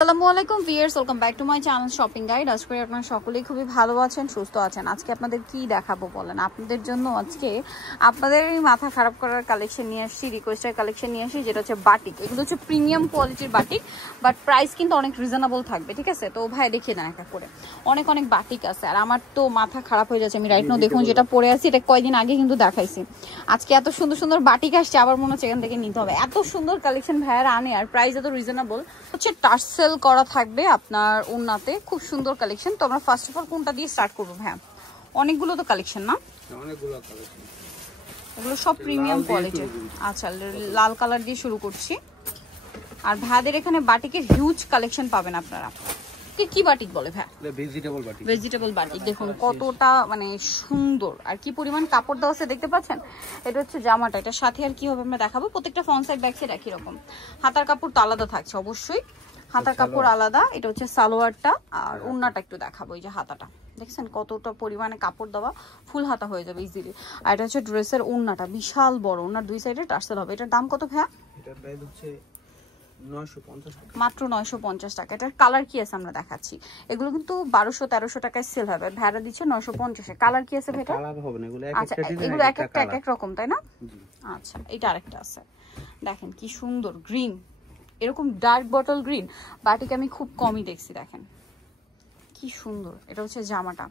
আসসালামু আলাইকুম viewers, welcome back to my channel shopping guide. আশা করি আপনারা সকলেই খুবই ভালো আছেন, সুস্থ আছেন। আজকে আপনাদের কি দেখাবো বলেন? আপনাদের জন্য আজকে আপনাদের মাথা খারাপ করার কালেকশন নিয়ে আসছি, রিকোয়েস্টের কালেকশন নিয়ে আসছি, যেটা হচ্ছে বাটিক। এগুলো হচ্ছে প্রিমিয়াম কোয়ালিটির বাটিক, বাট প্রাইস কিন্তু অনেক রিজনেবল থাকবে, ঠিক আছে? তো ভাই দেখিয়ে দেন একটা করে, অনেক অনেক বাটিক আছে। আর আমার তো মাথা খারাপ হয়ে যাচ্ছে, আমি রাইট নাও দেখুন যেটা পরে আছি, এটা কয়েকদিন আগে কিন্তু দেখাইছি। আজকে এত সুন্দর সুন্দর বাটিক আসছে, আবার মনে হচ্ছে এখান থেকে নিতে হবে। এত সুন্দর কালেকশন ভাইয়ারা আনে, আর প্রাইস এত রিজনেবল হচ্ছে। টার্সেল করা থাকবে আপনার ওন্নাতে, খুব সুন্দর কালেকশন। তো আমরা ফার্স্ট অফ অল কোনটা দিয়ে স্টার্ট করবো ভাইয়া? অনেকগুলো তো কালেকশন না, অনেকগুলো কালেকশন, এগুলো সব প্রিমিয়াম কোয়ালিটির। আচ্ছা, লাল কালার দিয়ে শুরু করছি। আর ভাইয়াদের এখানে বাটিকের হিউজ কালেকশন পাবেন আপনারা। কি বাটিক বলে ভাই? Vegetable batik. ভেজিটেবল বাটিক দেখুন কতটা মানে সুন্দর, আর কি পরিমাণ কাপড় দেওয়া আছে দেখতে পাচ্ছেন। এটা হচ্ছে জামাটা, এটার সাথে আর কি হবে আমরা দেখাবো। প্রত্যেকটা ফ্রন্ট সাইড ব্যাক সাইড একই রকম। হাতার কাপড় তো আলাদা থাকছে অবশ্যই, হাতার কাপড় আলাদা। এটা হচ্ছে সালোয়ারটা, আর ওন্নাটা একটু দেখাবো। এই যে হাতাটা দেখছেন কতটা পরিমাণে কাপড় দেওয়া, ফুল হাতা হয়ে যাবে ইজিলি। আর এটা হচ্ছে ড্রেসের ওন্নাটা, বিশাল বড় ওন্নার, দুই সাইডে টার্সেল হবে। এটার দাম কত ভাইয়া? এটার প্রাইস হচ্ছে 950 টাকা, মাত্র 950 টাকা। এটার কালার কি আছে আমরা দেখাচ্ছি। এগুলো কিন্তু 1200-1300 টাকায় সেল হবে, ভাড়া দিচ্ছে 950 এ। কালার কি আছে ভাইটা? কালার হবে না এগুলো, আচ্ছা, এগুলো এক একটা এক এক রকম তাই না? আচ্ছা, এটা আরেকটা আছে দেখেন কি সুন্দর গ্রিন, এরকম ডার্ক বটল গ্রিন বাটিক আমি খুব কমই দেখছি। দেখেন কি সুন্দর। এটা হচ্ছে জামাটা,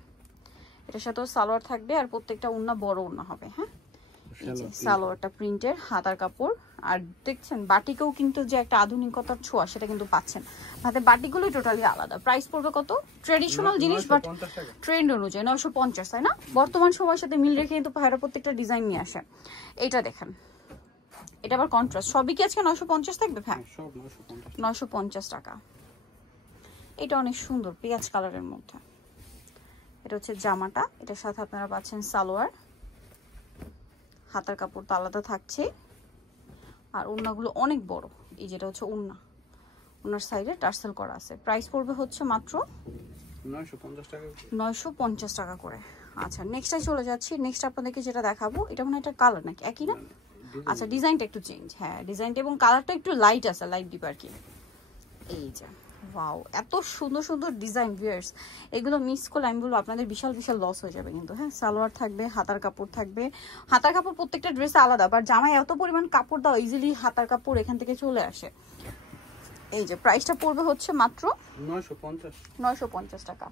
এটার সাথেও সালোয়ার থাকবে, আর প্রত্যেকটা ওন্না বড় ওন্না হবে। হ্যাঁ, এই যে সালোয়ারটা প্রিন্টের, হাতার কাপড়। আর দেখছেন বাটিকেও কিন্তু যে একটা আধুনিকতার ছোঁয়া সেটা কিন্তু পাচ্ছেন। হাতে বাটিকগুলোই টোটালি আলাদা। প্রাইস পড়বে কত? ট্রেডিশনাল জিনিস বাট ট্রেন্ড অনুযায়ী 950, তাই না? বর্তমান সময়ের সাথে মিল রেখে কিন্তু ভাইরা প্রত্যেকটা ডিজাইন নিয়ে আসে। এইটা দেখেন, এটা আবার কন্ট্রাস্ট। সবই কি আজকে 950 থাকবে? হ্যাঁ, 950 টাকা। এটা অনেক সুন্দর পেঁয়াজ কালারের মধ্যে। এটা হচ্ছে জামাটা, এটার সাথে আপনারা পাচ্ছেন সালোয়ার, হাতার কাপড় তো আলাদা থাকছে। আর ওন্নাগুলো অনেক বড়। এই যেটা হচ্ছে ওন্না, ওনার সাইডে টার্সেল করা আছে। প্রাইস পড়বে হচ্ছে মাত্র 950 টাকা করে। আচ্ছা, নেক্সটে চলে যাচ্ছি। নেক্সট আপনাদেরকে যেটা দেখাবো, এটা মনে হয় একটা কালার নাকি একই না? আচ্ছা, ডিজাইনটা একটু চেঞ্জ। হ্যাঁ, ডিজাইনটা এবং কালারটা একটু লাইট আছে, লাইট ডিপ আর কি। এই যে ওয়াও, এত সুন্দর সুন্দর ডিজাইন ভিউয়ার্স, এগুলো মিস করলে আমি বলবো আপনাদের বিশাল বিশাল লস হয়ে যাবে কিন্তু। হ্যাঁ, সালোয়ার থাকবে, হাতার কাপড় থাকবে। হাতার কাপড় প্রত্যেকটা ড্রেসে আলাদা, বাট জামায় এত পরিমাণ কাপড় দাও, ইজিলি হাতার কাপড় এখান থেকে চলে আসে। এই যে প্রাইসটা পড়বে হচ্ছে মাত্র 950 টাকা।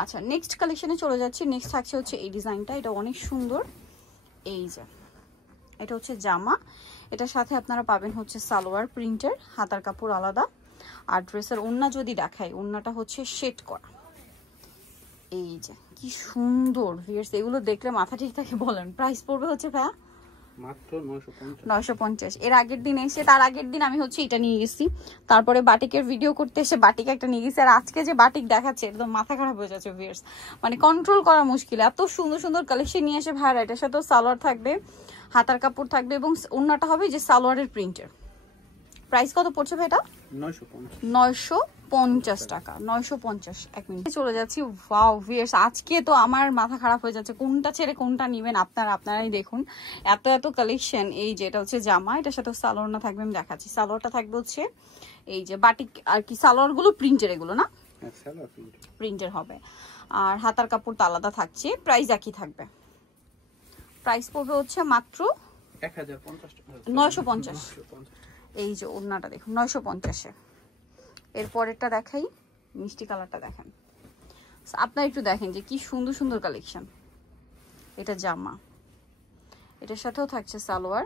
আচ্ছা, নেক্সট কালেকশনে চলে যাচ্ছি। নেক্সট থাকছে হচ্ছে এই ডিজাইনটা, এটা অনেক সুন্দর। এই যে এটা হচ্ছে জামা, এটার সাথে আপনারা পাবেন হচ্ছে সালোয়ার প্রিন্টের, হাতার কাপড় আলাদা। আর ড্রেসের ওন্না যদি দেখাই, ওন্নাটা হচ্ছে শেড করা। এই যে কি সুন্দর ভিউয়ার্স, এগুলো দেখলে মাথা ঠিক থাকে বলেন। প্রাইস পড়বে হচ্ছে ভাইয়া মাত্র 950। এর আগের দিন এসে, তার আগের দিন আমি হচ্ছে এটা নিয়ে গেছি, তারপরে বাটিকের ভিডিও করতে এসে বাটিক একটা নিয়ে গেছি। আর আজকে যে বাটিক দেখাচ্ছে একদম মাথা খারাপ হয়ে যাচ্ছে ভিউয়ার্স, মানে কন্ট্রোল করা মুশকিল। এত সুন্দর সুন্দর কালেকশন নিয়ে এসে ভাইরা। এটার সাথেও সালোয়ার থাকবে, হাতার কাপড় থাকবে, এবং ওন্নাটা হবে যে সালোয়ারের প্রিন্টের। প্রাইস কত পড়ছে ভাই এটা? 950 টাকা। 950। এক মিনিট চলে যাচ্ছি। ওয়াও ভিউয়ার্স, আজকে তো আমার মাথা খারাপ হয়ে যাচ্ছে, কোনটা ছেড়ে কোনটা নিবেন আপনারাই দেখুন, এত এত কালেকশন। এই যে এটা হচ্ছে জামা, এটার সাথে সালোয়ার না থাকবে, আমি দেখাচ্ছি। সালোয়ারটা থাকবে হচ্ছে এই যে বাটিক আর কি, সালোয়ার গুলো প্রিন্টের, এগুলো না প্রিন্টের হবে। আর হাতার কাপড় তো আলাদা থাকছে, প্রাইস একই থাকবে। প্রাইস পড়বে হচ্ছে মাত্র 950। এই যে ওড়নাটা দেখুন 950-এ। এরপরেরটা দেখাই, মিষ্টি কালারটা দেখেন। আপনারা একটু দেখেন যে কি সুন্দর সুন্দর কালেকশন। এটা জামা, এটার সাথেও থাকছে সালোয়ার,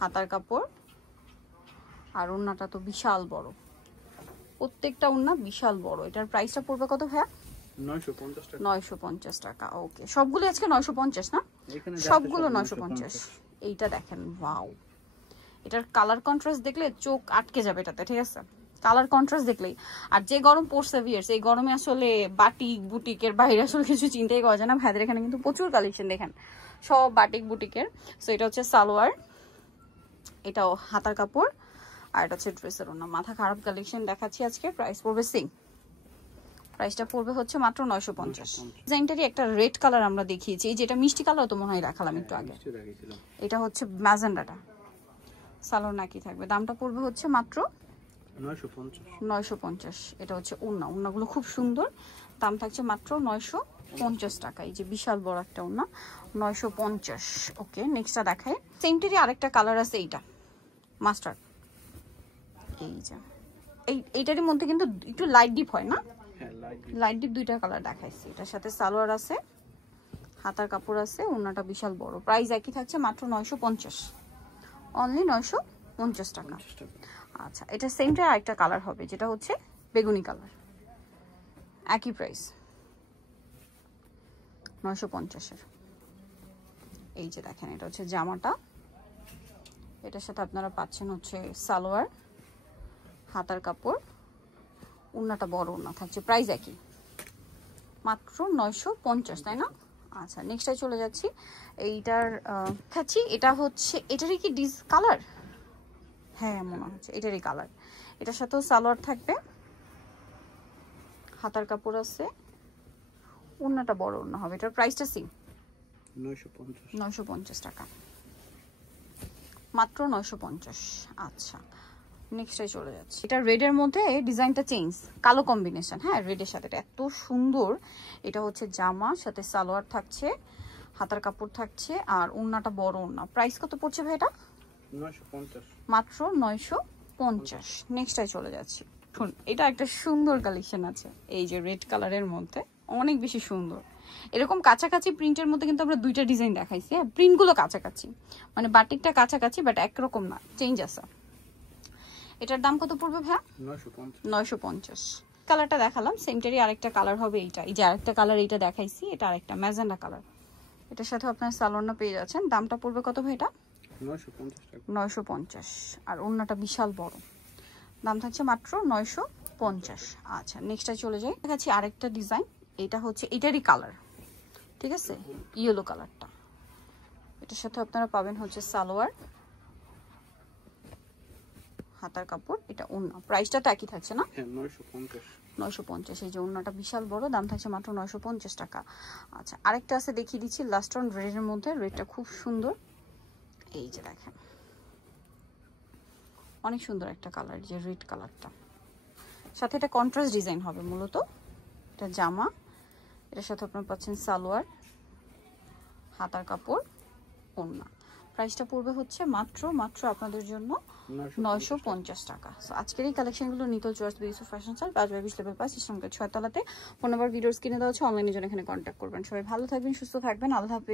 হাতার কাপড়, আর ওড়নাটা তো বিশাল বড়, প্রত্যেকটা ওড়না বিশাল বড়। এটার প্রাইসটা পড়বে কত ভাইয়া? 950 টাকা। ওকে, সবগুলো আজকে 950 না? সবগুলো 950। এইটা দেখেন, ওয়াও, এটার কালার কন্ট্রাস্ট দেখলে চোখ আটকে যাবে এটাতে, ঠিক আছে? কালার কন্ট্রাস্ট দেখলেই। আর যে গরম পড়ছে ভিউয়ার্স, এই গরমে আসলে বাটিক বুটিকের বাইরে আসলে কিছু চিন্তাই করা যায় না। ভাইদের এখানে কিন্তু প্রচুর কালেকশন দেখেন, সব বাটিক বুটিকের। সো এটা হচ্ছে সালোয়ার, এটাও হাতার কাপড়, আর এটা হচ্ছে ড্রেসের ওন্না। মাথা খারাপ কালেকশন দেখাচ্ছি আজকে। প্রাইস পড়বে সেম, প্রাইসটা পড়বে হচ্ছে মাত্র 950। ডিজাইনটারই একটা রেড কালার আমরা দেখিয়েছি, এই যেটা মিষ্টি কালার তো মনে হয় দেখালাম একটু আগে। এটা হচ্ছে ম্যাজেন্ডাটা, সালোয়ার নাকি থাকবে। দামটা পড়বে হচ্ছে মাত্র 950। এটা হচ্ছে ওড়না, ওড়নাগুলো খুব সুন্দর, দাম থাকছে মাত্র 950 টাকা। এই যে বিশাল বড় একটা ওড়না, 950। ওকে, নেক্সটটা দেখাই। সেমটারই আরেকটা কালার আছে, এইটা মাস্টার্ড। এই যে এইটারই মধ্যে কিন্তু একটু লাইট ডিপ হয় না? লাইট ডিপ দুইটা কালার দেখাইছি। এটার সাথে সালোয়ার আছে, হাতার কাপড় আছে, ওড়নাটা বিশাল বড়। প্রাইস একই থাকছে মাত্র 950, অনলি 950 টাকা। আচ্ছা, এটা সেমটার আরেকটা কালার হবে, যেটা হচ্ছে বেগুনি কালার, একই প্রাইস 950-এর। এই যে দেখেন, এটা হচ্ছে জামাটা, এটার সাথে আপনারা পাচ্ছেন হচ্ছে সালোয়ার, হাতার কাপড়, ওড়নাটা বড় ওড়না থাকছে, প্রাইস একই মাত্র 950, তাই না? আচ্ছা, নেক্সটে চলে যাচ্ছি। এইটার খাচ্ছি, এটা হচ্ছে এটারই কি ডিস কালার? হ্যাঁ, মনে হচ্ছে এটারই কালার। এটার সাথেও সালোয়ার থাকবে, হাতার কাপড় আছে, ওড়নাটা বড় ওড়না হবে। এটার প্রাইসটা সেম 950 টাকা, মাত্র 950। আচ্ছা, নেক্সটে চলে যাচ্ছে। এটা রেডের মধ্যে ডিজাইনটা চেঞ্জ, কালো কম্বিনেশন। হ্যাঁ, রেডের সাথে এটা এত সুন্দর। এটা হচ্ছে জামা, সাথে সালোয়ার থাকছে, হাতার কাপড় থাকছে, আর ওড়নাটা বড় ওড়না। প্রাইস কত পড়ছে ভাই এটা? 950, মাত্র 950। নেক্সটে চলে যাচ্ছি। এটা একটা সুন্দর কালেকশন আছে, এই যে রেড কালারের মধ্যে, অনেক বেশি সুন্দর। এরকম কাছাকাছি প্রিন্টের মধ্যে কিন্তু আমরা দুইটা ডিজাইন দেখাইছি। হ্যাঁ, প্রিন্টগুলো কাছাকাছি, মানে বাটিকটা কাছাকাছি, বাট একরকম না, চেঞ্জ আছে। এটার দাম কত পড়বে ভাইয়া? 950। কালারটা দেখালাম, সেমটারই আরেকটা কালার হবে এইটা। এই যে আরেকটা কালার এইটা দেখাইছি, এটা আরেকটা ম্যাজেন্ডা কালার। এটার সাথে আপনার সালোয়ারটা পেয়ে যাচ্ছেন। দামটা পড়বে কত ভাই এটা? 950। আর ওড়নাটা বিশাল বড়, দাম থাকছে মাত্র 950। আচ্ছা, নেক্সটে চলে যাই। দেখাচ্ছি আরেকটা ডিজাইন। এটা হচ্ছে এটারই কালার, ঠিক আছে, ইয়েলো কালারটা। এটার সাথে আপনারা পাবেন হচ্ছে সালোয়ার, হাতার কাপড়, এটা ওড়না। প্রাইসটা তো একই থাকছে না? 950। এই যে ওড়নাটা বিশাল বড়, দাম থাকছে মাত্র 950 টাকা। আচ্ছা, আরেকটা আছে দেখিয়ে দিচ্ছি, লাস্ট অন রেডের মধ্যে। রেডটা খুব সুন্দর, এই যে দেখেন, অনেক সুন্দর একটা কালার, যে রেড কালারটা। সাথে এটা কন্ট্রাস্ট ডিজাইন হবে মূলত। এটা জামা, এটার সাথে আপনারা পাচ্ছেন সালোয়ার, হাতার কাপড়, ওড়না। প্রাইসটা পড়বে হচ্ছে মাত্র আপনাদের জন্য 950 টাকা। সো আজকের এই কালেকশনগুলো নিতে চয়েস বিউসুফ ফ্যাশন স্টাইল, 5 লেভেল 5 ইসলামকে 6 তলাতে। ফোন নাম্বার ভিডিওস কিনে দেওয়া হচ্ছে, অনলাইনে জন্য এখানে কন্ট্যাক্ট করবেন। সবাই ভালো থাকবেন, সুস্থ থাকবেন, আল্লাহ হাফেজ।